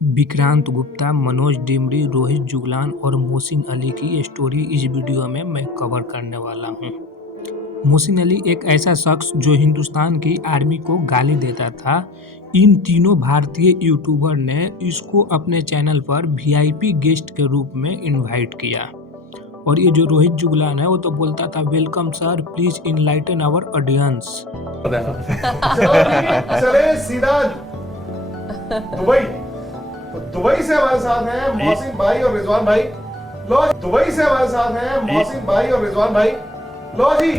विक्रांत गुप्ता, मनोज डिमरी, रोहित जुगलान और मोहसिन अली की स्टोरी इस वीडियो में मैं कवर करने वाला हूं। मोहसिन अली एक ऐसा शख्स जो हिंदुस्तान की आर्मी को गाली देता था। इन तीनों भारतीय यूट्यूबर ने इसको अपने चैनल पर वीआईपी गेस्ट के रूप में इनवाइट किया। और ये जो रोहित जुगलान है वो तो बोलता था, welcome sir, please enlighten our audience. चले सीधा दुबई। तो दुबई से हमारे साथ हैं मोहसिन भाई और रिजवान भाई। लो, दुबई से हमारे साथ हैं मोहसिन भाई और रिजवान भाई। लो जी,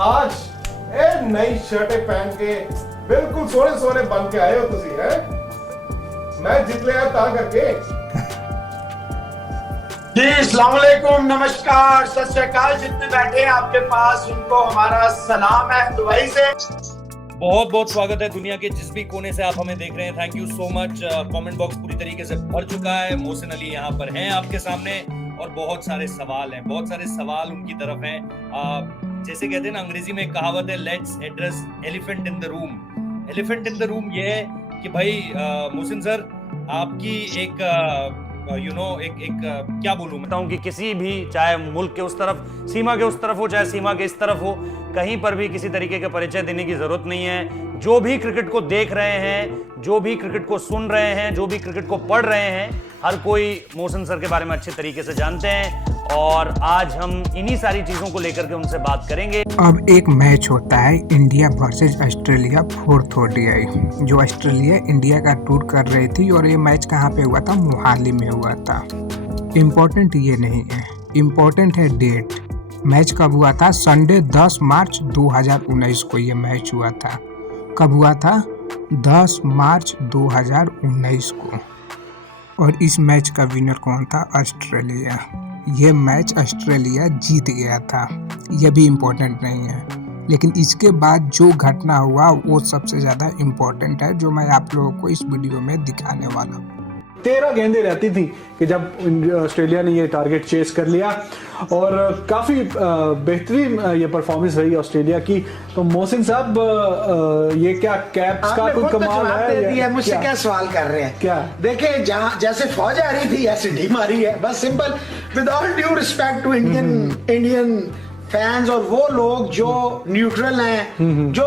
आज नई शर्टें पहन के बिल्कुल सोने सोने बन के आए हो तुसी, हैं? मैं जीत लिया ता करके। जी अस्सलाम वालेकुम, नमस्कार, सत श्री अकाल। जितने बैठे हैं आपके पास उनको हमारा सलाम है दुबई से। बहुत बहुत स्वागत है दुनिया के जिस भी कोने से आप हमें देख रहे हैं। Thank you so much. Comment box पूरी तरीके से भर चुका है। मोहसिन अली यहाँ पर हैं आपके सामने और बहुत सारे सवाल हैं, बहुत सारे सवाल उनकी तरफ हैं। जैसे कहते हैं ना, अंग्रेजी में एक कहावत है, let's address elephant in the room. Elephant in the room ये है कि भाई मोहसिन सर, आपकी एक क्या बोलूं मैं, कि किसी भी, चाहे मुल्क के उस तरफ, सीमा के उस तरफ हो, चाहे सीमा के इस तरफ हो, कहीं पर भी किसी तरीके का परिचय देने की जरूरत नहीं है। जो भी क्रिकेट को देख रहे हैं, जो भी क्रिकेट को सुन रहे हैं, जो भी क्रिकेट को पढ़ रहे हैं, हर कोई मोहसिन सर के बारे में अच्छे तरीके से जानते हैं और आज हम इन्हीं सारी चीजों को लेकर के उनसे बात करेंगे। अब एक मैच होता है, India versus Australia, 4th ODI, जो ऑस्ट्रेलिया इंडिया का टूर कर रही थी। और ये मैच कहाँ पे हुआ था? मोहाली में हुआ था। इम्पोर्टेंट ये नहीं है, इम्पोर्टेंट है डेट। मैच कब हुआ था? संडे 10 मार्च 2019 को ये मैच हुआ था। कब हुआ था? 10 मार्च 2019 को। और इस मैच का विनर कौन था? ऑस्ट्रेलिया। ये मैच ऑस्ट्रेलिया जीत गया था। ये भी इम्पोर्टेंट नहीं है, लेकिन इसके बाद जो घटना हुआ वो सबसे ज़्यादा इम्पोर्टेंट है, जो मैं आप लोगों को इस वीडियो में दिखाने वाला हूँ। 13 गेंदें रहती थी कि जब ऑस्ट्रेलिया ने ये टारगेट चेस कर लिया और काफ़ी बेहतरीन ये परफॉर्मेंस रही ऑस्ट्रेलिया की। तो मोहसिन साहब, ये क्या कैप्स का कोई कमाल है? मुझसे क्या सवाल कर रहे हैं? क्या देखिए, जहाँ जैसे फौज आ रही थी ऐसे टीम आ रही है, बस simple. With all due respect to Indian fans और वो लोग जो न्यूट्रल हैं, जो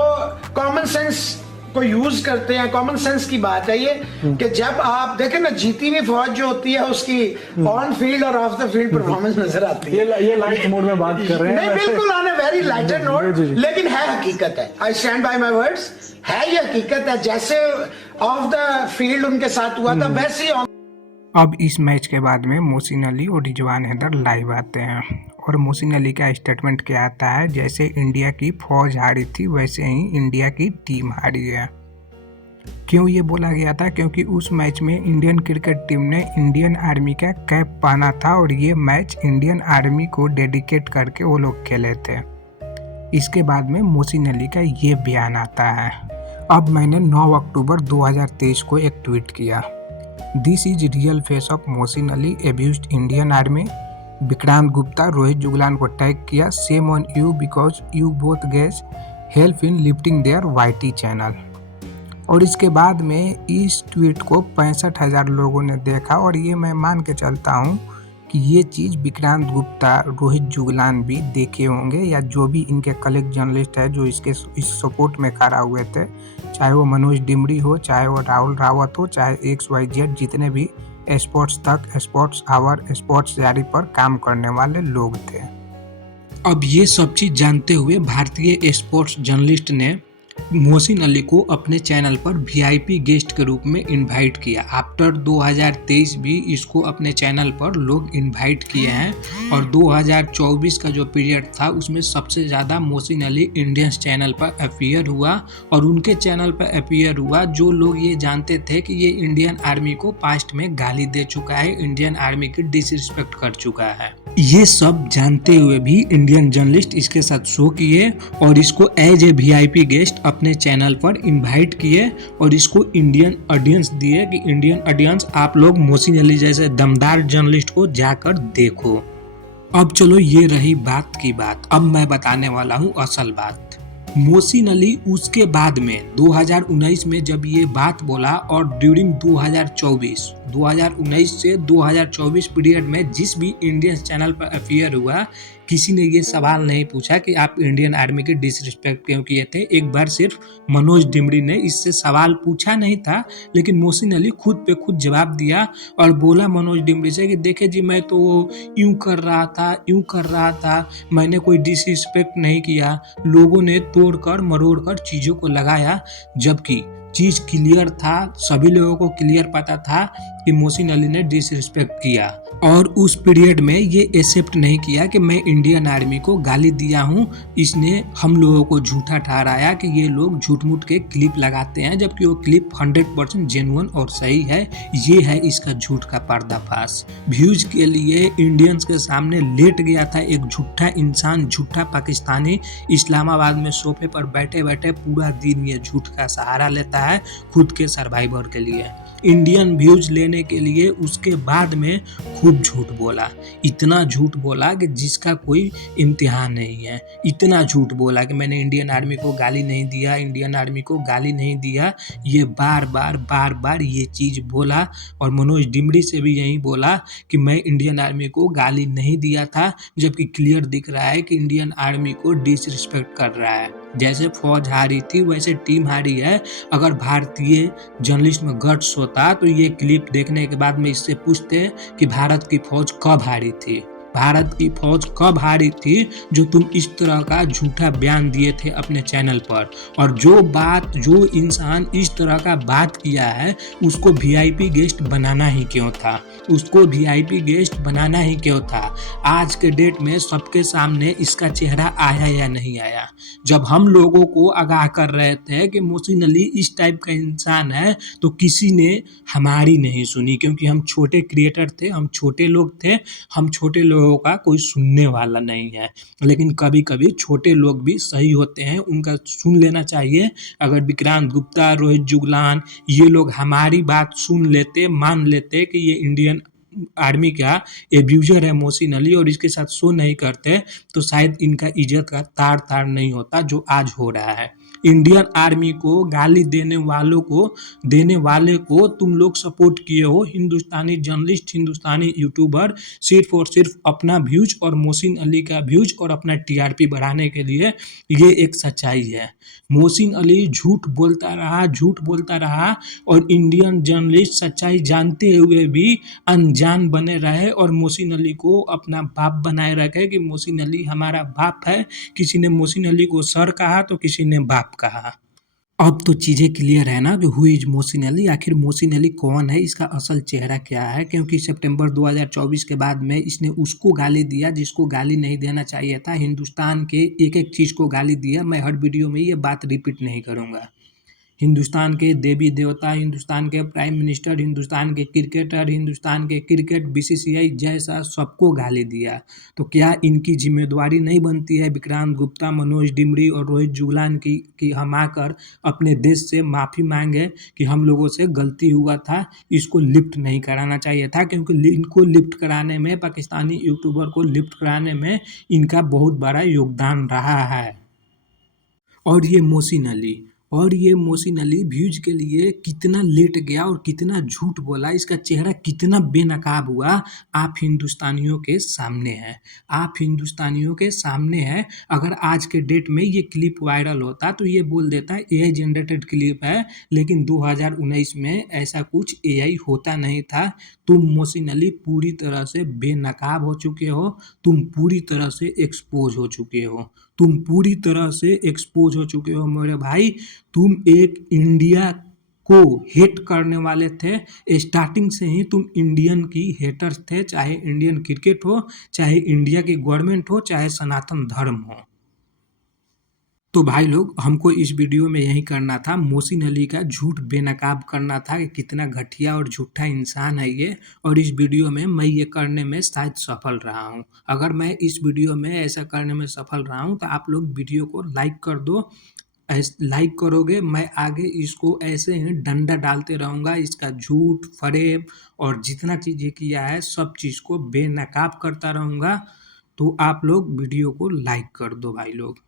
कॉमन सेंस को यूज करते हैं। कॉमन सेंस की बात है ये कि जब आप देखें ना, जीती हुई फौज जो होती है उसकी ऑन फील्ड और ऑफ द फील्ड परफॉर्मेंस नजर आती है। ये लाइट मोड में बात कर रहे हैं। नहीं, बिल्कुल on a very lighter note, लेकिन है हकीकत है। I stand by my words. है ये हकीकत है, जैसे ऑफ द फील्ड उनके साथ हुआ था वैसे ही। अब इस मैच के बाद में मोहसिन अली और रिजवान हैदर लाइव आते हैं और मोहसिन अली का स्टेटमेंट क्या आता है? जैसे इंडिया की फौज हारी थी वैसे ही इंडिया की टीम हारी है। क्यों ये बोला गया था? क्योंकि उस मैच में इंडियन क्रिकेट टीम ने इंडियन आर्मी का कैप पहना था और ये मैच इंडियन आर्मी को डेडिकेट करके वो लोग खेले थे। इसके बाद में मोहसिन अली का ये बयान आता है। अब मैंने 9 अक्टूबर 2023 को एक ट्वीट किया, this is real face of Mohsin Ali abused Indian army. Vikrant Gupta, Rohit Juglan को टैग किया, same on you because you both guess help in lifting their YT channel. और इसके बाद में इस ट्वीट को 65,000 लोगों ने देखा। और ये मैं मान के चलता हूँ कि ये चीज़ विक्रांत गुप्ता, रोहित जुगलान भी देखे होंगे, या जो भी इनके कलीग जर्नलिस्ट है जो इस सपोर्ट में खड़ा हुए थे, चाहे वो मनोज डिमरी हो, चाहे वो राहुल रावत हो, चाहे XYZ, जितने भी स्पोर्ट्स तक, स्पोर्ट्स आवर, स्पोर्ट्स जारी पर काम करने वाले लोग थे। अब ये सब चीज़ जानते हुए भारतीय स्पोर्ट्स जर्नलिस्ट ने मोहसिन अली को अपने चैनल पर वीआईपी गेस्ट के रूप में इनवाइट किया। आफ्टर 2023 भी इसको अपने चैनल पर लोग इनवाइट किए हैं। और 2024 का जो पीरियड था उसमें सबसे ज़्यादा मोहसिन अली इंडियंस चैनल पर अपीयर हुआ। और उनके चैनल पर अपीयर हुआ जो लोग ये जानते थे कि ये इंडियन आर्मी को पास्ट में गाली दे चुका है, इंडियन आर्मी की डिसरिस्पेक्ट कर चुका है। ये सब जानते हुए भी इंडियन जर्नलिस्ट इसके साथ शो किए और इसको एज ए वीआईपी गेस्ट अपने चैनल पर इनवाइट किए और इसको इंडियन ऑडियंस दिए कि इंडियन ऑडियंस, आप लोग मोहसिन अली जैसे दमदार जर्नलिस्ट को जाकर देखो। अब चलो, ये रही बात की बात। अब मैं बताने वाला हूँ असल बात। मोहसिन अली उसके बाद में 2019 में जब ये बात बोला और ड्यूरिंग 2019 से 2024 पीरियड में जिस भी इंडियन चैनल पर अपियर हुआ, किसी ने ये सवाल नहीं पूछा कि आप इंडियन आर्मी की डिसरिस्पेक्ट क्यों किए थे। एक बार सिर्फ मनोज डिमरी ने इससे सवाल पूछा नहीं था, लेकिन मोहसिन अली खुद पे खुद जवाब दिया और बोला मनोज डिमरी से कि देखे जी, मैं तो यूं कर रहा था, मैंने कोई डिसरिस्पेक्ट नहीं किया। लोगों ने तोड़कर मरोड़कर चीज़ों को लगाया, जबकि चीज़ क्लियर था, सभी लोगों को क्लियर पता था कि मोहसिन अली ने डिसरिस्पेक्ट किया। और उस पीरियड में ये एक्सेप्ट नहीं किया कि मैं इंडियन आर्मी को गाली दिया हूँ। इसने हम लोगों को झूठा ठहराया कि ये लोग झूठ मूठ के क्लिप लगाते हैं, जबकि वो क्लिप 100% जेन्युइन और सही है। ये है इसका झूठ का पर्दाफाश। व्यूज के लिए इंडियंस के सामने लेट गया था एक झूठा इंसान, झूठा पाकिस्तानी। इस्लामाबाद में सोफे पर बैठे बैठे पूरा दिन ये झूठ का सहारा लेता है खुद के सर्वाइवर के लिए, इंडियन व्यूज लेने के लिए। उसके बाद में खूब झूठ बोला, इतना झूठ बोला कि जिसका कोई इम्तिहान नहीं है। इतना झूठ बोला कि मैंने इंडियन आर्मी को गाली नहीं दिया, इंडियन आर्मी को गाली नहीं दिया। ये बार बार ये चीज़ बोला और मनोज डिमरी से भी यही बोला कि मैं इंडियन आर्मी को गाली नहीं दिया था, जबकि क्लियर दिख रहा है कि इंडियन आर्मी को डिसरिस्पेक्ट कर रहा है। जैसे फौज हारी थी वैसे टीम हारी है। अगर भारतीय जर्नलिस्ट में गट्स होता तो ये क्लिप देखने के बाद में इससे पूछते कि भारत की फौज कब हारी थी, भारत की फौज कब हारी थी जो तुम इस तरह का झूठा बयान दिए थे अपने चैनल पर। और जो इंसान इस तरह का बात किया है उसको वीआईपी गेस्ट बनाना ही क्यों था, उसको वीआईपी गेस्ट बनाना ही क्यों था। आज के डेट में सबके सामने इसका चेहरा आया या नहीं आया। जब हम लोगों को आगाह कर रहे थे कि मोहसिन अली इस टाइप का इंसान है, तो किसी ने हमारी नहीं सुनी, क्योंकि हम छोटे क्रिएटर थे, हम छोटे लोग थे, हम छोटे लोगों का कोई सुनने वाला नहीं है। लेकिन कभी कभी छोटे लोग भी सही होते हैं, उनका सुन लेना चाहिए। अगर विक्रांत गुप्ता, रोहित जुगलान ये लोग हमारी बात सुन लेते, मान लेते कि ये इंडियन आर्मी का एब्यूजर है मोहसिन अली और इसके साथ शो नहीं करते, तो शायद इनका इज्जत का तार नहीं होता जो आज हो रहा है। इंडियन आर्मी को गाली देने वाले को तुम लोग सपोर्ट किए हो। हिंदुस्तानी जर्नलिस्ट, हिंदुस्तानी यूट्यूबर सिर्फ और सिर्फ अपना व्यूज और मोहसिन अली का व्यूज और अपना टीआरपी बढ़ाने के लिए। ये एक सच्चाई है। मोहसिन अली झूठ बोलता रहा और इंडियन जर्नलिस्ट सच्चाई जानते हुए भी अनजान बने रहे और मोहसिन अली को अपना बाप बनाए रखे कि मोहसिन अली हमारा बाप है। किसी ने मोहसिन अली को सर कहा तो किसी ने बाप कहा। अब तो चीज़ें क्लियर है ना कि हु इज मोहसिन अली, आखिर मोहसिन अली कौन है, इसका असल चेहरा क्या है। क्योंकि सितंबर 2024 के बाद में इसने उसको गाली दिया जिसको गाली नहीं देना चाहिए था। हिंदुस्तान के एक चीज़ को गाली दिया। मैं हर वीडियो में ये बात रिपीट नहीं करूँगा। हिंदुस्तान के देवी देवता, हिंदुस्तान के प्राइम मिनिस्टर, हिंदुस्तान के क्रिकेटर, हिंदुस्तान के क्रिकेट बीसीसीआई जैसा सबको गाली दिया। तो क्या इनकी जिम्मेदारी नहीं बनती है विक्रांत गुप्ता, मनोज डिमरी और रोहित जुगलान की कि हम आकर अपने देश से माफ़ी मांगे कि हम लोगों से गलती हुआ था। इसको लिफ्ट नहीं कराना चाहिए था, क्योंकि इनको लिफ्ट कराने में, पाकिस्तानी यूट्यूबर को लिफ्ट कराने में इनका बहुत बड़ा योगदान रहा है। और ये मोहसिन अली व्यूज के लिए कितना लेट गया और कितना झूठ बोला, इसका चेहरा कितना बेनकाब हुआ, आप हिंदुस्तानियों के सामने है। अगर आज के डेट में ये क्लिप वायरल होता तो ये बोल देता एआई जनरेटेड क्लिप है, लेकिन 2019 में ऐसा कुछ एआई होता नहीं था। तुम मोहसिन अली पूरी तरह से बेनकाब हो चुके हो, तुम पूरी तरह से एक्सपोज हो चुके हो मेरे भाई। तुम एक इंडिया को हेट करने वाले थे, स्टार्टिंग से ही तुम इंडियन की हेटर्स थे, चाहे इंडियन क्रिकेट हो, चाहे इंडिया की गवर्नमेंट हो, चाहे सनातन धर्म हो। तो भाई लोग, हमको इस वीडियो में यही करना था, मोहसिन अली का झूठ बेनकाब करना था कि कितना घटिया और झूठा इंसान है ये। और इस वीडियो में मैं ये करने में शायद सफल रहा हूँ। अगर मैं इस वीडियो में ऐसा करने में सफल रहा हूँ तो आप लोग वीडियो को लाइक कर दो। लाइक करोगे, मैं आगे इसको ऐसे ही डंडा डालते रहूँगा, इसका झूठ, फरेब और जितना चीज़ें किया है सब चीज़ को बेनकाब करता रहूँगा। तो आप लोग वीडियो को लाइक कर दो भाई लोग।